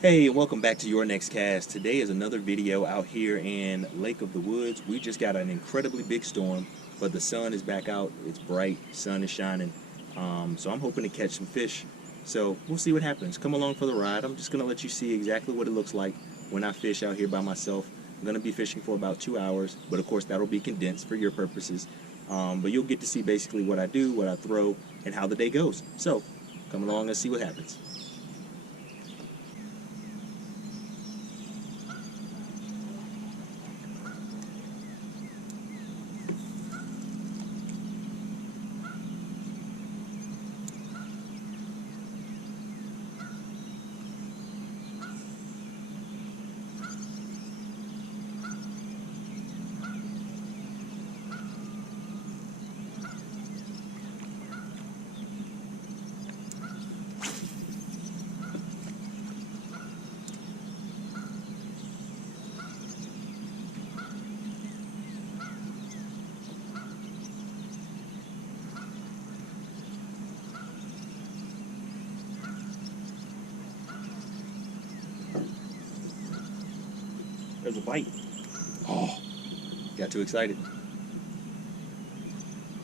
Hey, welcome back to your next cast. Today is another video out here in Lake of the Woods. We just got an incredibly big storm, but the sun is back out. It's bright, sun is shining. So I'm hoping to catch some fish. So we'll see what happens. Come along for the ride. I'm just gonna let you see exactly what it looks like when I fish out here by myself. I'm gonna be fishing for about 2 hours, but of course that'll be condensed for your purposes. But you'll get to see basically what I do, what I throw, and how the day goes. So come along and see what happens. There's a bite. Oh, got too excited.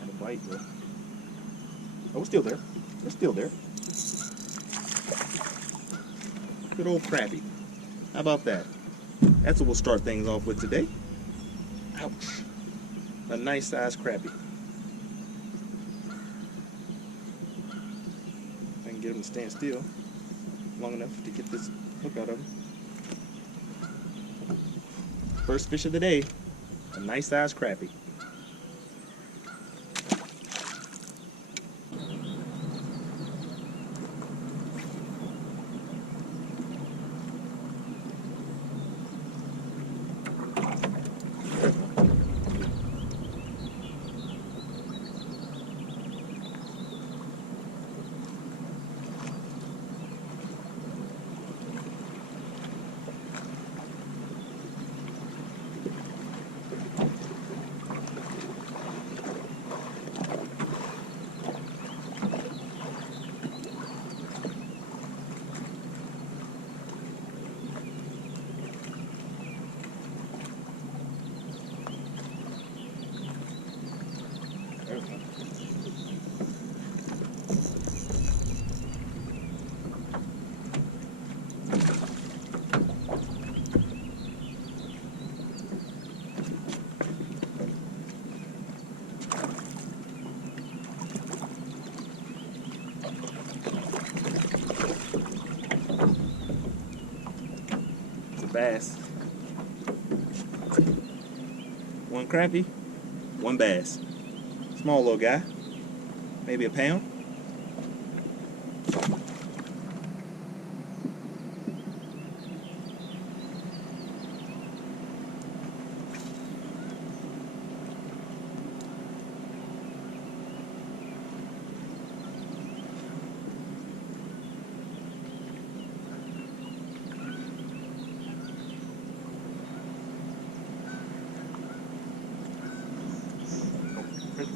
Had a bite, bro. Oh, it's still there. It's still there. Good old crappie. How about that? That's what we'll start things off with today. Ouch. A nice sized crappie. I can get him to stand still long enough to get this hook out of him. First fish of the day, a nice sized crappie. Bass. One crappie, one bass. Small little guy, maybe a pound.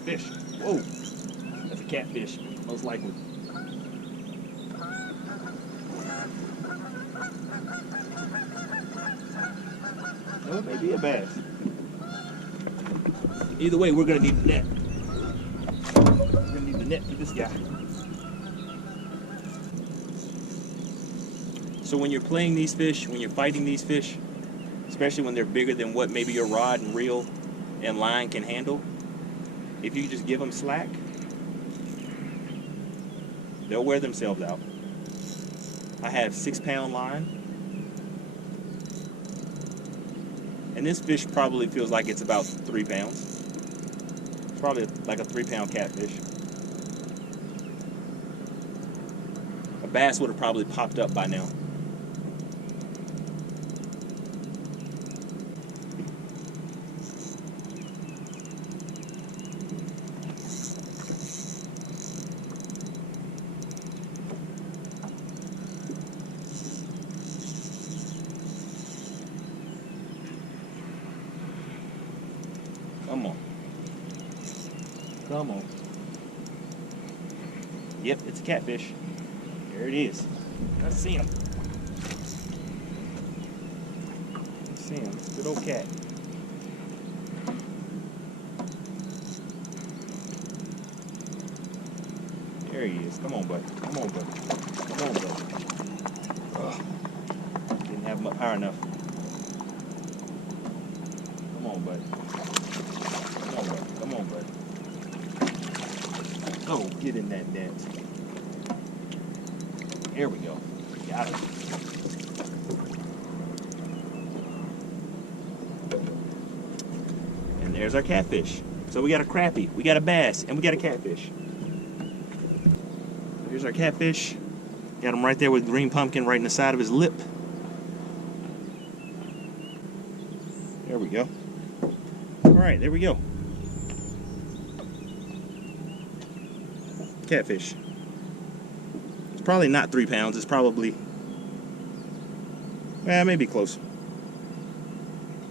Fish. Whoa, that's a catfish, most likely. No, it may be a bass. Either way, we're gonna need the net. We're gonna need the net for this guy. So when you're playing these fish, when you're fighting these fish, especially when they're bigger than what maybe your rod and reel and line can handle, if you just give them slack, they'll wear themselves out. I have 6-pound line, and this fish probably feels like it's about 3 pounds. It's probably like a 3-pound catfish. A bass would have probably popped up by now. Come on. Come on. Yep, it's a catfish. There it is. I see him. see him. Good old cat. There he is. Come on, bud. Come on, bud. Come on, bud. Ugh. Didn't have much power enough. Come on, bud. Come on, bud. Come on, bud. Oh, get in that net. There we go. Got it. And there's our catfish. So we got a crappie, we got a bass, and we got a catfish. Here's our catfish. Got him right there with green pumpkin right in the side of his lip. There we go. Alright, there we go. Catfish. It's probably not 3 pounds. It's probably, maybe close.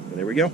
But there we go.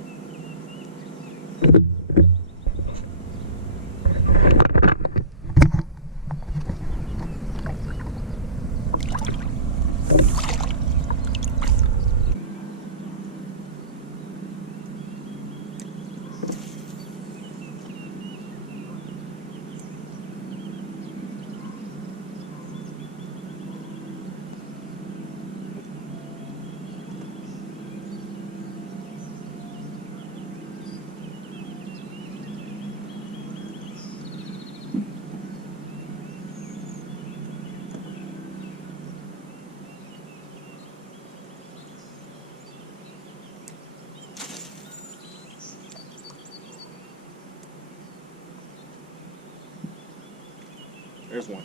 There's one.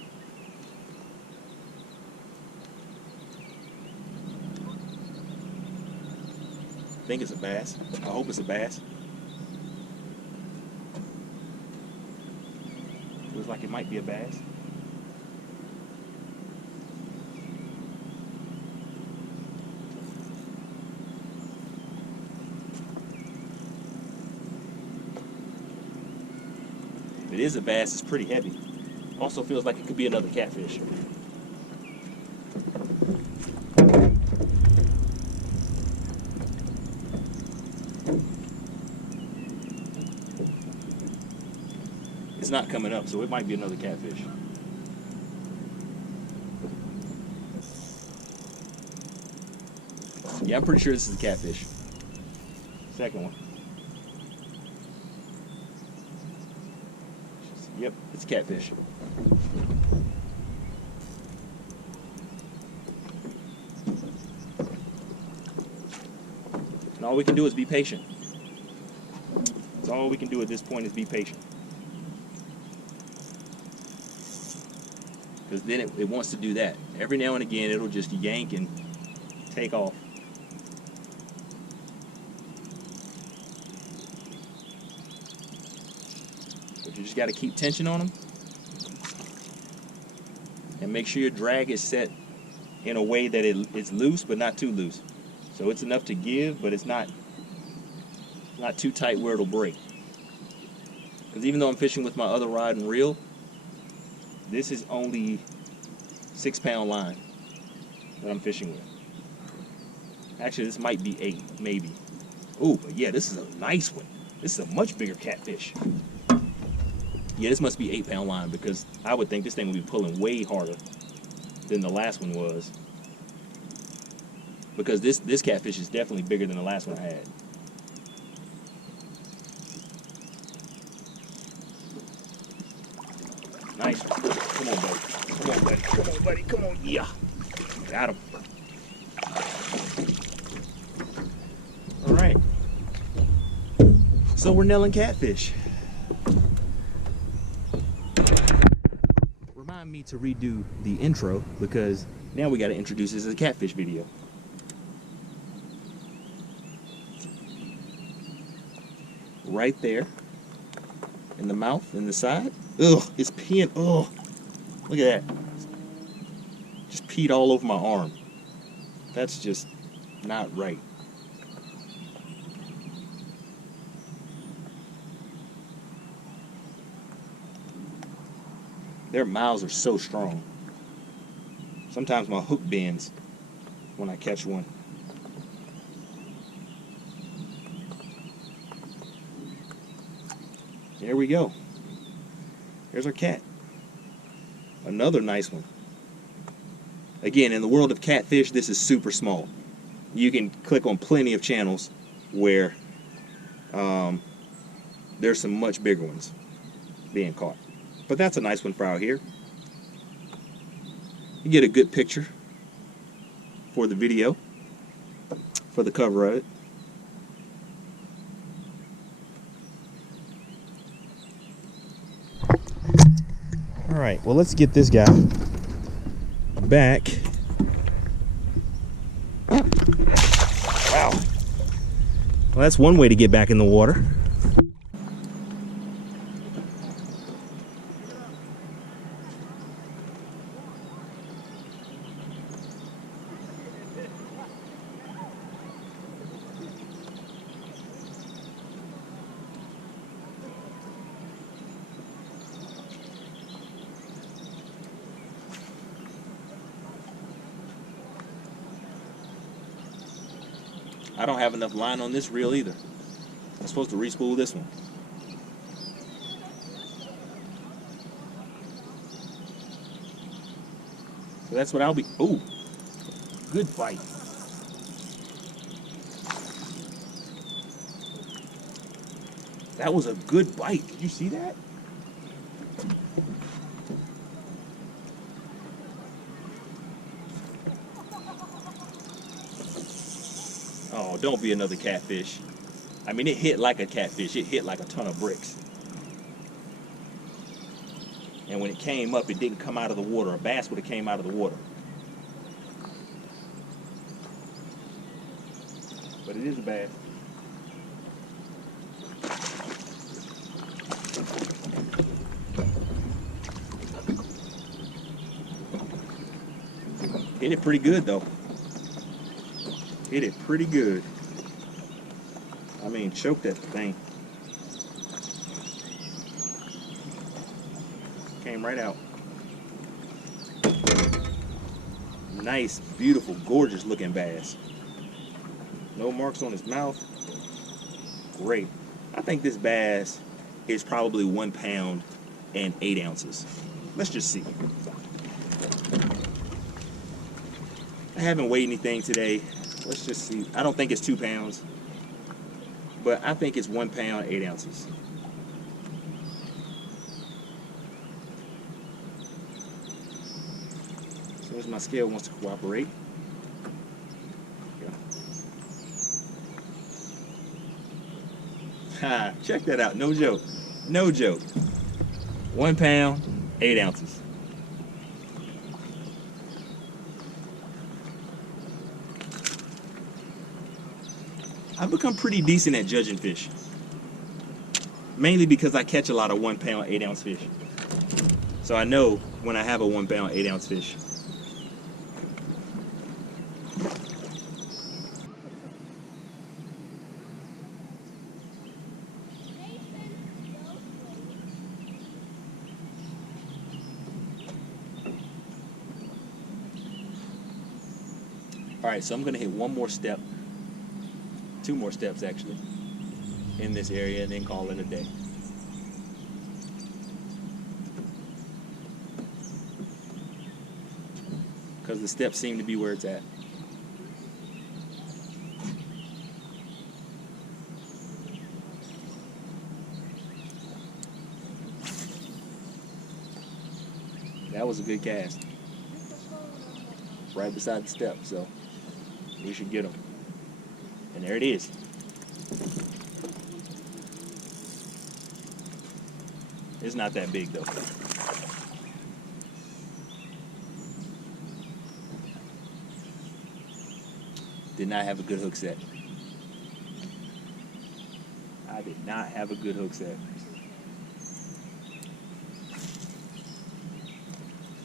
I think it's a bass. I hope it's a bass. Looks like it might be a bass. If it is a bass, it's pretty heavy. Also feels like it could be another catfish. It's not coming up, so it might be another catfish. Yeah, I'm pretty sure this is a catfish. Second one. Yep, it's catfish. And all we can do is be patient. That's all we can do at this point is be patient. Because then it wants to do that. Every now and again it'll just yank and take off. But you just got to keep tension on them. And make sure your drag is set in a way that it's loose but not too loose. So it's enough to give, but it's not too tight where it'll break. Because even though I'm fishing with my other rod and reel, this is only 6-pound line that I'm fishing with. Actually, this might be 8, maybe. Oh, but yeah, this is a nice one. This is a much bigger catfish. Yeah, this must be 8-pound line because I would think this thing would be pulling way harder than the last one was. Because this catfish is definitely bigger than the last one I had. Nice. Come on, buddy. Come on, buddy. Come on, buddy. Come on. Yeah. Got him. All right. So we're nailing catfish. Remind me to redo the intro because now we got to introduce this as a catfish video. Right there in the mouth, in the side. Ugh, it's peeing. Oh, look at that. Just peed all over my arm. That's just not right. Their mouths are so strong. Sometimes my hook bends when I catch one. There we go. There's our cat. Another nice one. Again, in the world of catfish, this is super small. You can click on plenty of channels where there's some much bigger ones being caught. But that's a nice one for out here. You get a good picture for the video, for the cover of it. All right, well, let's get this guy back. Wow. Well, that's one way to get back in the water. I don't have enough line on this reel either. I'm supposed to re-spool this one. So that's what I'll be. Oh, good bite. That was a good bite. Did you see that? Oh, don't be another catfish. I mean, it hit like a catfish. It hit like a ton of bricks. And when it came up, it didn't come out of the water. A bass would have came out of the water. But it is a bass. Hit it pretty good, though. Hit it pretty good. I mean, choked that thing. Came right out. Nice, beautiful, gorgeous looking bass. No marks on his mouth. Great. I think this bass is probably 1 pound and 8 ounces. Let's just see. I haven't weighed anything today. Let's just see. I don't think it's 2 pounds, but I think it's 1 pound, 8 ounces. As soon as my scale wants to cooperate. Ha, check that out. No joke. No joke. 1 pound, 8 ounces. I've become pretty decent at judging fish. Mainly because I catch a lot of 1 pound, 8 ounce fish. So I know when I have a 1 pound, 8 ounce fish. All right, so I'm gonna hit one more step, 2 more steps actually, in this area and then call it a day. Because the steps seem to be where it's at. That was a good cast. Right beside the step, so we should get them. And there it is. It's not that big though. Did not have a good hook set. I did not have a good hook set.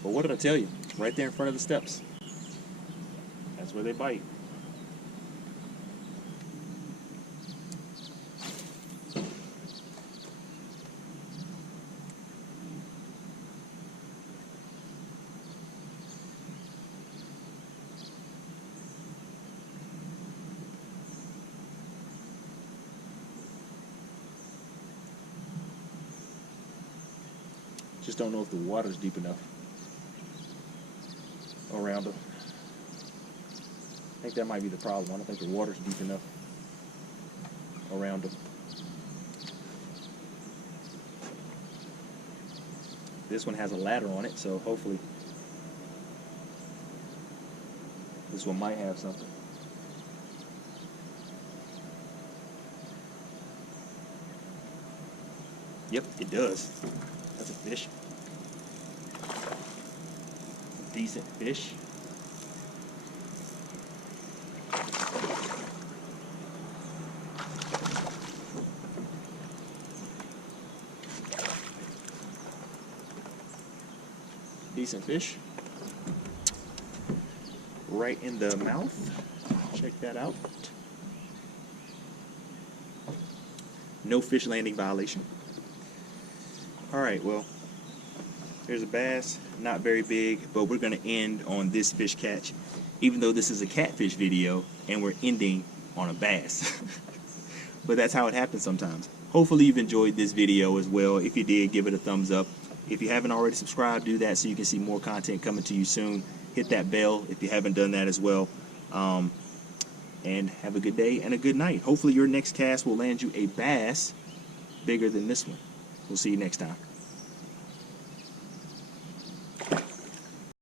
But what did I tell you? Right there in front of the steps. That's where they bite. Just don't know if the water's deep enough around them. I think that might be the problem. I don't think the water's deep enough around them. This one has a ladder on it, so hopefully this one might have something. Yep, it does. That's a fish. Decent fish. Decent fish. Right in the mouth. Check that out. No fish landing violation. Alright, well, there's a bass, not very big, but we're going to end on this fish catch, even though this is a catfish video, and we're ending on a bass. But that's how it happens sometimes. Hopefully you've enjoyed this video as well. If you did, give it a thumbs up. If you haven't already subscribed, do that so you can see more content coming to you soon. Hit that bell if you haven't done that as well. And have a good day and a good night. Hopefully your next cast will land you a bass bigger than this one. We'll see you next time.